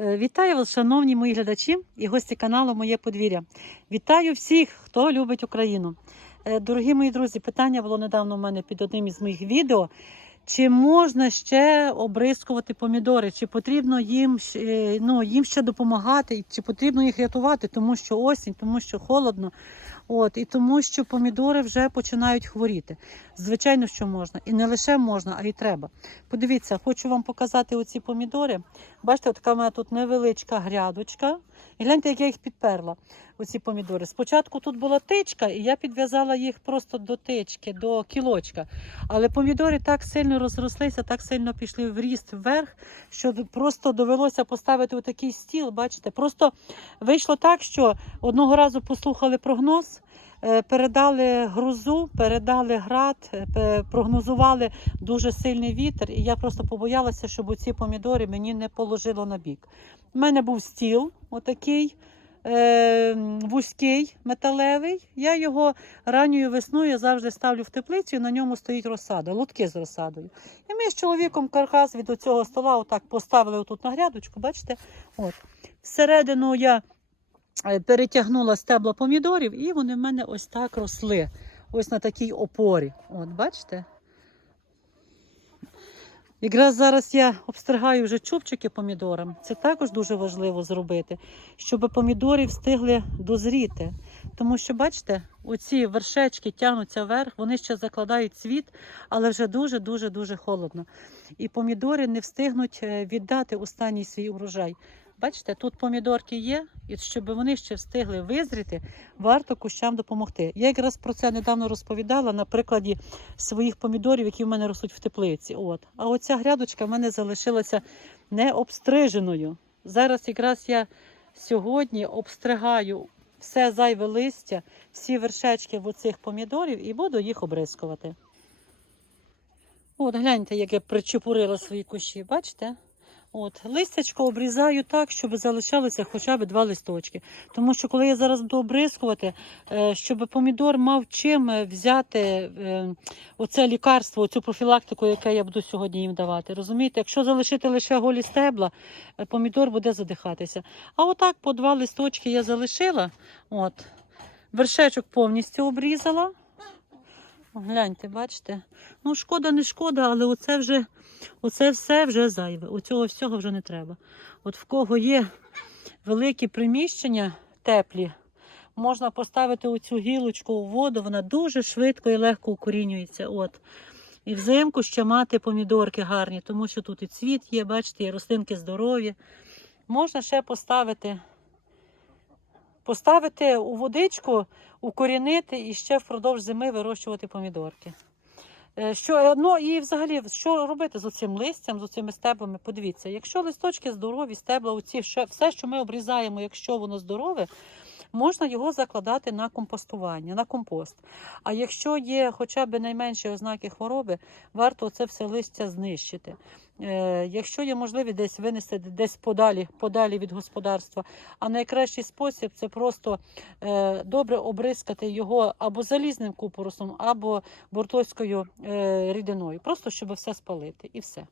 Е, Вітаю вас, шановні мої глядачі і гості каналу Моє подвір'я. Вітаю всіх, хто любить Україну. Е, Дорогі мої друзі, питання було недавно у мене під одним із моїх відео. Чи можна ще обрискувати помідори? Чи потрібно їм, е, ну, їм ще допомагати, чи потрібно їх рятувати, тому що осінь, тому що холодно, от, і тому що помідори вже починають хворіти. Звичайно, що можна. І не лише можна, а й треба. Подивіться, хочу вам показати оці помідори. Бачите, от така в мене тут невеличка грядочка. І гляньте, як я їх підперла, оці помідори. Спочатку тут була тичка, і я підв'язала їх просто до тички, до кілочка. Але помідори так сильно розрослися, так сильно пішли в ріст вверх, що просто довелося поставити отакий стіл. Бачите, просто вийшло так, що одного разу послухали прогноз. е, Передали грузу, передали град, е, прогнозували дуже сильний вітер, і я просто побоялася, щоб ці помідори мені не положило на бік. У мене був стіл, отакий вузький, металевий. Я його ранньою весною завжди ставлю в теплицю, і на ньому стоїть розсада, лотки з розсадою. І ми з чоловіком каркас від цього стола отак поставили отут на грядочку, бачите? От. Всередину я е, перетягнула стебла помідорів, і вони в мене ось так росли. Ось на такій опорі. От, бачите? Якраз зараз я обстригаю вже чубчики помідорам. Це також дуже важливо зробити, щоб помідори встигли дозріти. Тому що, бачите, оці вершечки тягнуться вверх, вони ще закладають цвіт, але вже дуже-дуже дуже холодно. І помідори не встигнуть е, віддати останній свій урожай. Бачите, тут помідорки є, і щоб вони ще встигли визріти, варто кущам допомогти. Я якраз про це недавно розповідала на прикладі своїх помідорів, які в мене ростуть в теплиці. От. А оця грядочка в мене залишилася необстриженою. Зараз якраз я сьогодні обстригаю все зайве листя, всі вершечки в оцих помідорів і буду їх обрискувати. От, гляньте, як я причепурила свої кущі, бачите? От, листячко обрізаю так, щоб залишалося хоча б два листочки. Тому що коли я зараз буду обрискувати, е, щоб помідор мав чим е, взяти е, оце лікарство, оцю профілактику, яке я буду сьогодні їм давати. Розумієте, якщо залишити лише голі стебла, помідор буде задихатися. А отак по два листочки я залишила. От. Вершечок повністю обрізала. Гляньте, бачите? Ну, шкода, не шкода, але оце вже, оце все вже зайве. Оцього всього вже не треба. От в кого є великі приміщення теплі, можна поставити оцю гілочку у воду, вона дуже швидко і легко укорінюється. От. І взимку ще мати помідорки гарні, тому що тут і цвіт є, бачите, і рослинки здорові. Можна ще поставити, поставити у водичку, укорінити і ще впродовж зими вирощувати помідорки. Е, Що, е, ну і взагалі, що робити з цим листям, з цими стеблами? Подивіться, якщо листочки здорові, стебла, оці, все, що ми обрізаємо, якщо воно здорове, можна його закладати на компостування, на компост. А якщо є хоча б найменші ознаки хвороби, варто це все листя знищити. Е, якщо є можливість десь винести десь подалі, подалі від господарства, а найкращий спосіб це просто е, добре обрискати його або залізним купоросом, або бортоською е, рідиною, просто щоб все спалити і все.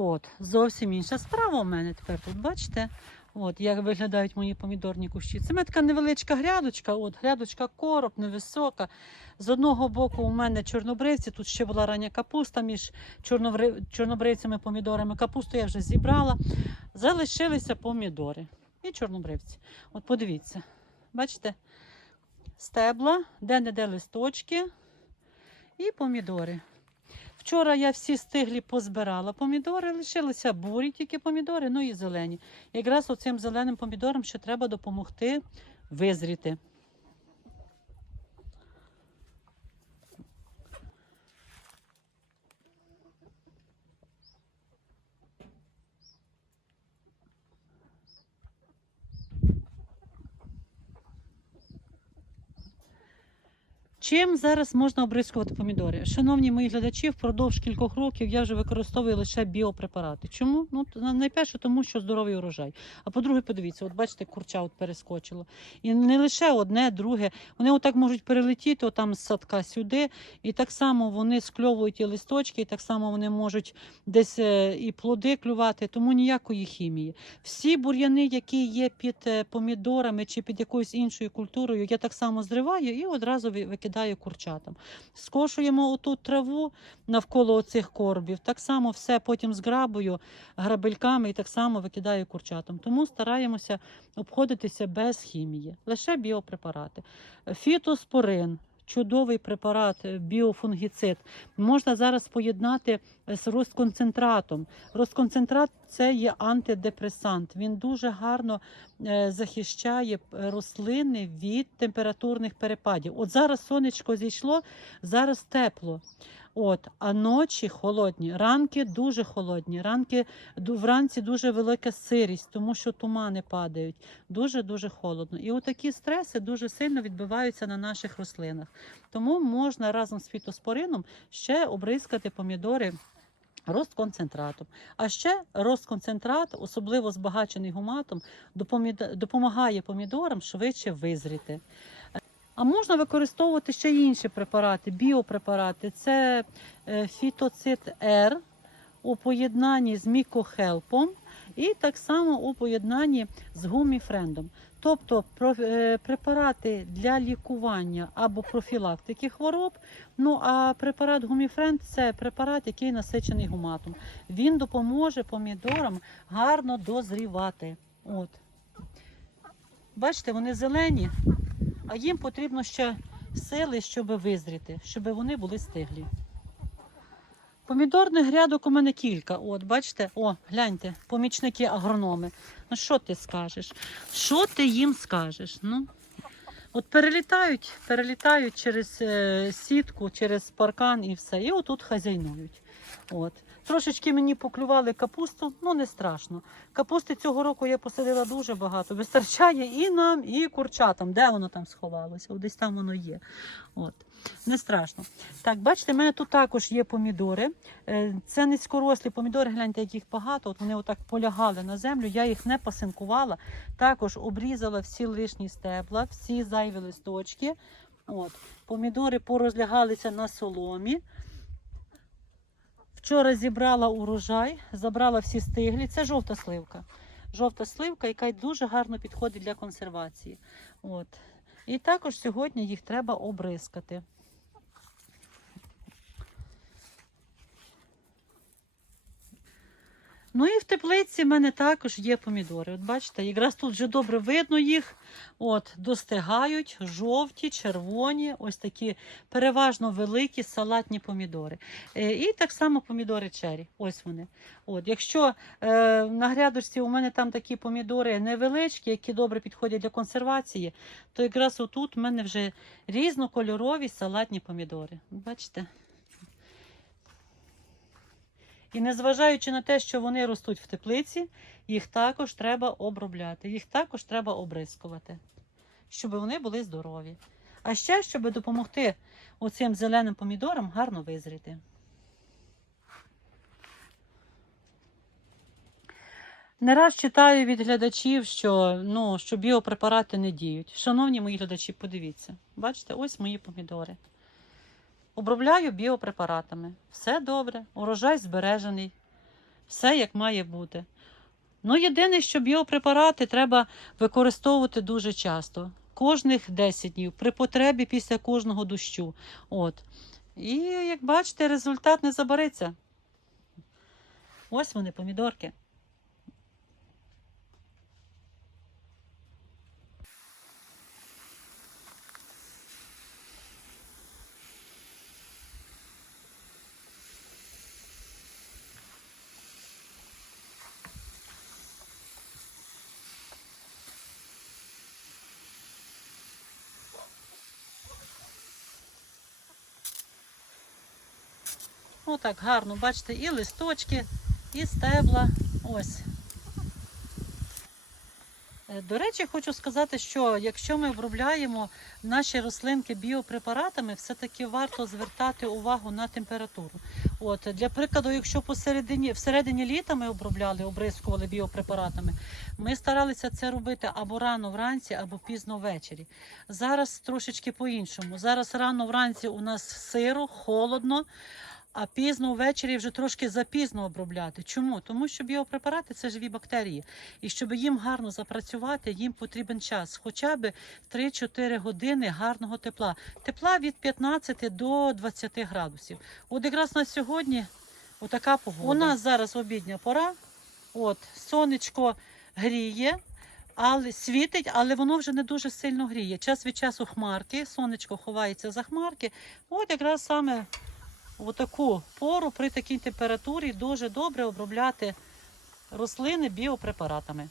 От, зовсім інша справа у мене тепер тут, бачите? От, як виглядають мої помідорні кущі. Це така невеличка грядочка, от, грядочка короб, невисока. З одного боку у мене чорнобривці, тут ще була рання капуста між чорнобривцями помідорами. Капусту я вже зібрала. Залишилися помідори і чорнобривці. От подивіться, бачите? Стебла, де-не-де листочки і помідори. Вчора я всі стиглі позбирала помідори, лишилися бурі тільки помідори, ну і зелені. Якраз оцим зеленим помідорам ще треба допомогти визріти. Чим зараз можна обрискувати помідори? Шановні мої глядачі, впродовж кількох років я вже використовую лише біопрепарати. Чому? Ну найперше, тому що здоровий урожай. А по-друге, подивіться, от бачите, курча от перескочило. І не лише одне, друге. Вони отак можуть перелетіти отам з садка сюди, і так само вони скльовують і листочки, і так само вони можуть десь е, і плоди клювати, тому ніякої хімії. Всі бур'яни, які є під е, помідорами чи під якоюсь іншою культурою, я так само зриваю і одразу ви- викидаю курчатам. Скошуємо оту траву навколо оцих коробів, так само все потім зграбую грабельками і так само викидаю курчатам. Тому стараємося обходитися без хімії, лише біопрепарати. Фітоспорин. Чудовий препарат, біофунгіцид. Можна зараз поєднати з розконцентратом. Розконцентрат це є антидепресант. Він дуже гарно е, захищає е, рослини від температурних перепадів. От зараз сонечко зійшло, зараз тепло. От, а ночі холодні, ранки дуже холодні. Ранки вранці дуже велика сирість, тому що тумани падають. Дуже дуже холодно. І отакі стреси дуже сильно відбиваються на наших рослинах. Тому можна разом з фітоспорином ще обризкати помідори. Розконцентратом. А ще розконцентрат, особливо збагачений гуматом, допомагає помідорам швидше визріти. А можна використовувати ще інші препарати, біопрепарати. Це е, фітоцит Р у поєднанні з мікохелпом і так само у поєднанні з гуміфрендом. Тобто е, препарати для лікування або профілактики хвороб. Ну а препарат гуміфренд це препарат, який насичений гуматом. Він допоможе помідорам гарно дозрівати. От. Бачите, вони зелені, а їм потрібно ще сили, щоб визріти, щоб вони були стиглі. Помідорних грядок у мене кілька. От, бачите, о, гляньте, помічники агрономи. Ну що ти скажеш? Що ти їм скажеш? Ну, от перелітають, перелітають через е, сітку, через паркан і все. І отут хазяйнують. От. Трошечки мені поклювали капусту, ну не страшно. Капусти цього року я посадила дуже багато. Вистачає і нам, і курчатам. Де воно там сховалося? Десь там воно є. От. Не страшно. Так, бачите, в мене тут також є помідори. Е, Це низькорослі помідори, гляньте, яких багато. От вони отак полягали на землю. Я їх не пасинкувала. Також обрізала всі лишні стебла, всі зайві листочки. От. Помідори порозлягалися на соломі. Вчора зібрала урожай, забрала всі стиглі. Це жовта сливка. Жовта сливка, яка дуже гарно підходить для консервації. От. І також сьогодні їх треба обрискати. Ну і в теплиці в мене також є помідори. От бачите, якраз тут вже добре видно їх. От, достигають жовті, червоні, ось такі переважно великі салатні помідори. Е, І так само помідори чері. Ось вони. От, якщо е, на грядочці у мене там такі помідори невеличкі, які добре підходять для консервації, то якраз отут в мене вже різнокольорові салатні помідори. Бачите? І незважаючи на те, що вони ростуть в теплиці, їх також треба обробляти, їх також треба обрискувати, щоб вони були здорові. А ще, щоб допомогти оцим зеленим помідорам гарно визріти. Не раз читаю від глядачів, що, ну, що біопрепарати не діють. Шановні мої глядачі, подивіться. Бачите, ось мої помідори. Обробляю біопрепаратами. Все добре, урожай збережений, все як має бути. Ну, єдине, що біопрепарати треба використовувати дуже часто. Кожних 10 днів, при потребі після кожного дощу. От. І як бачите, результат не забариться. Ось вони, помідорки. Отак гарно, бачите, і листочки, і стебла. Ось. Е, До речі, хочу сказати, що якщо ми обробляємо наші рослинки біопрепаратами, все-таки варто звертати увагу на температуру. От для прикладу, якщо посередині всередині літа ми обробляли, обрискували біопрепаратами, ми старалися це робити або рано вранці, або пізно ввечері. Зараз трошечки по-іншому. Зараз рано вранці у нас сиро, холодно. А пізно ввечері вже трошки запізно обробляти. Чому? Тому що біопрепарати це живі бактерії. І щоб їм гарно запрацювати, їм потрібен час, хоча б 3-4 години гарного тепла. Тепла від 15 до 20 градусів. От якраз на сьогодні отака погода. У нас зараз обідня пора. От, сонечко гріє, але світить, але воно вже не дуже сильно гріє. Час від часу хмарки, сонечко ховається за хмарки. От якраз саме в таку пору при такій температурі дуже добре обробляти рослини біопрепаратами.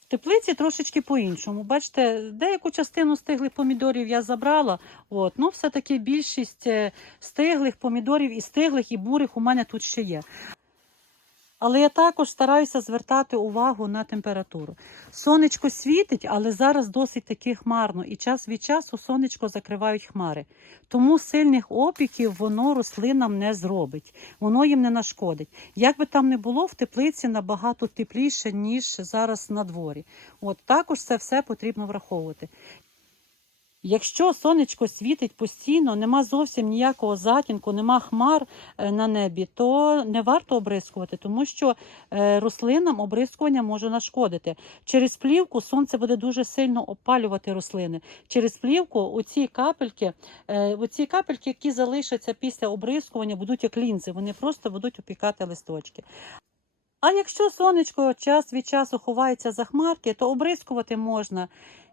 В теплиці трошечки по-іншому. Бачите, деяку частину стиглих помідорів я забрала. От, ну, все-таки більшість е, стиглих помідорів і стиглих, і бурих у мене тут ще є. Але я також стараюся звертати увагу на температуру. Сонечко світить, але зараз досить таки хмарно, і час від часу сонечко закривають хмари. Тому сильних опіків воно рослинам не зробить, воно їм не нашкодить. Як би там не було, в теплиці набагато тепліше, ніж зараз на дворі. От також це все потрібно враховувати. Якщо сонечко світить постійно, нема зовсім ніякого затінку, нема хмар е, на небі, то не варто обрискувати, тому що е, рослинам обрискування може нашкодити. Через плівку сонце буде дуже сильно опалювати рослини. Через плівку оці капельки, е, оці капельки, які залишаться після обрискування, будуть як лінзи, вони просто будуть опікати листочки. А якщо сонечко час від часу ховається за хмарки, то обрискувати можна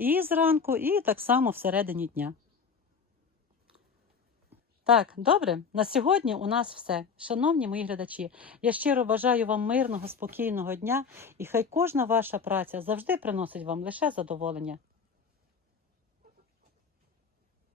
і зранку, і так само всередині дня. Так, добре, на сьогодні у нас все. Шановні мої глядачі, я щиро бажаю вам мирного, спокійного дня, і хай кожна ваша праця завжди приносить вам лише задоволення.